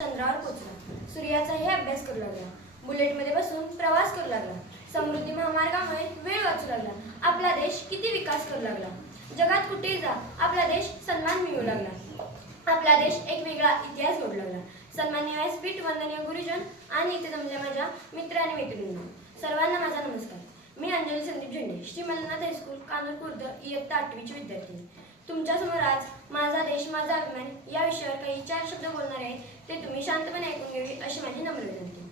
चंद्रावर पोचला, सूर्याचाही अभ्यास करू लागला, बुलेटमध्ये बसून प्रवास करू लागला, समृद्धी महामार्गामुळे वेळ वाचू लागला, आपला देश किती विकास करू लागला. जगात कुठेही जा आपला देश सन्मान मिळू लागला, आपला देश एक वेगळा इतिहास जोडू लागला. सन्माननीय व्यासपीठ, वंदनीय गुरुजन आणि इथे जमलेल्या माझ्या मित्र आणि मैत्रिणींनो, सर्वांना माझा नमस्कार. मी अंजली संदीप झेंडे, श्री मल्हारनाथ हायस्कूल कानूर खुर्द इयत्ता 8वीची विद्यार्थी. तुमच्यासमोर आज माझा देश माझा अभिमान या विषयावर काही 4 शब्द बोलणार आहे, ते तुम्ही शांतपणे ऐकून घ्यावे अशी माझी नम्र विनंती.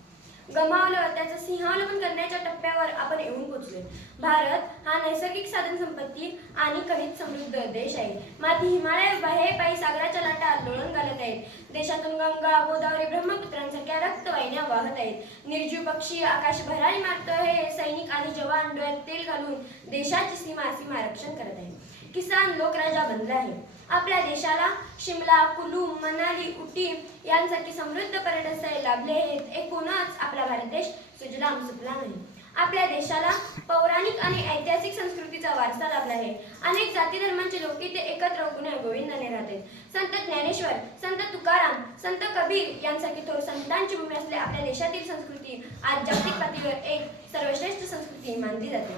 गमावलं त्याचं सिंहावलोकन करण्याच्या टप्प्यावर आपण येऊन पोहोचलोय. भारत हा नैसर्गिक साधन संपत्ती आणि खनिज समृद्ध देश आहे. माती हिमालय पायी सागराच्या लाटा लोळून घालत आहेत. देशातून गंगा गोदावरी ब्रह्मपुत्रांसारख्या रक्तवाहिन्या वाहत आहेत. निर्जीव पक्षी आकाश भरारी मारतोय, सैनिक आणि जवान डोळ्यात तेल घालून देशाची सीमा रक्षण करत आहेत. किसान लोकराजा बनला आहे. आपल्या देशाला शिमला, कुलू, मनाली, उटी यांसारखी समृद्ध पर्यटन स्थळे लाभले आहेत. एकूणच आपला भारत देश सुजलाम सुफलाम आहे. आपल्या देशाला पौराणिक आणि ऐतिहासिक संस्कृतीचा वारसा लाभला आहे. अनेक जाती धर्मांचे लोक इथे एकत्र गोविंदाने राहतात. संत ज्ञानेश्वर, संत तुकाराम, संत कबीर यांसारखी थोर संतांची भूमी असलेल्या आपल्या देशातील संस्कृती आज जागतिक पातळीवर एक सर्वश्रेष्ठ संस्कृती मानली जाते.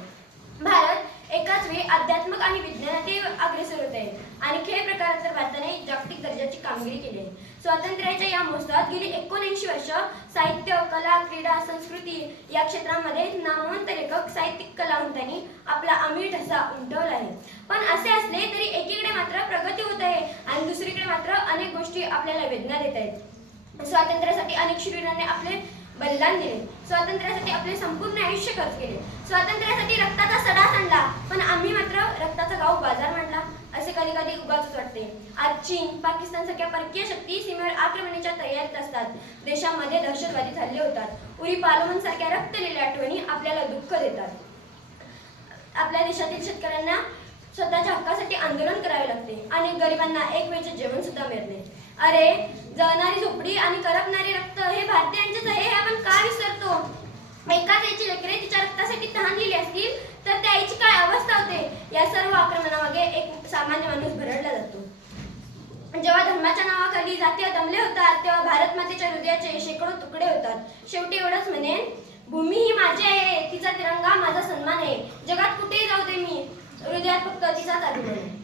भारत एकाच वेळी आध्यात्मिक आणि विज्ञानातही अग्रेसर होत आहे आणि खेळ प्रकारात तर भारताने जागतिक दर्जाची कामगिरी केली आहे. स्वातंत्र्याच्या या महोत्सवात गेली 79 वर्ष साहित्य, कला, क्रीडा, संस्कृती या क्षेत्रांमध्ये नामवंत लेखक, साहित्यिक, कलावंतांनी आपला अमीर ठसा उमटवला आहे. पण असे असले तरी एकीकडे मात्र प्रगती होत आहे आणि दुसरीकडे मात्र अनेक गोष्टी आपल्याला वेदना देत आहेत. स्वातंत्र्यासाठी अनेक शूरांनी आपले बलिदान दिले, स्वातंत्र्यासाठी आपले संपूर्ण आयुष्य खर्च केले, स्वातंत्र्यासाठी रक्ताचा सडा सांडला, पण आम्ही मात्र रक्ताचा गाव बाजार मांडला असे कधी कधी उगाच वाटते. आज चीन, पाकिस्तान सारख्या परकीय शक्ती सीमेवर आक्रमणाच्या तयारीत असतात. देशामध्ये दहशतवादी हल्ले होतात. उरी पालोमन सारख्या रक्तलेल्या आठवणी आपल्याला दुःख देतात. आपल्या देशातील शेतकऱ्यांना स्वतःच्या हक्कासाठी आंदोलन करावे लागते आणि गरिबांना एक वेळचे जेवण सुद्धा मिळत नाही. अरे, जळणारी झोपडी आणि करपणारे रक्त हे भारतीयांचेच आहे, हे आपण का विसरतो? एकाच आईची लेकरे तिच्या रक्तासाठी तहानलेली असतील तर त्या आईची काय अवस्था होते? या सर्व आक्रमणामागे एक सामान्य माणूस भरडला जातो. जेव्हा धर्माच्या नावाखाली जातीय दमले होतात तेव्हा भारत मातेच्या हृदयाचे शेकडो तुकडे होतात. शेवटी एवढंच म्हणेन, भूमी ही माझी आहे, तिचा तिरंगा माझा सन्मान आहे. जगात कुठेही जाऊ दे मी, हृदयात फक्त तिचाच अभिमान आहे.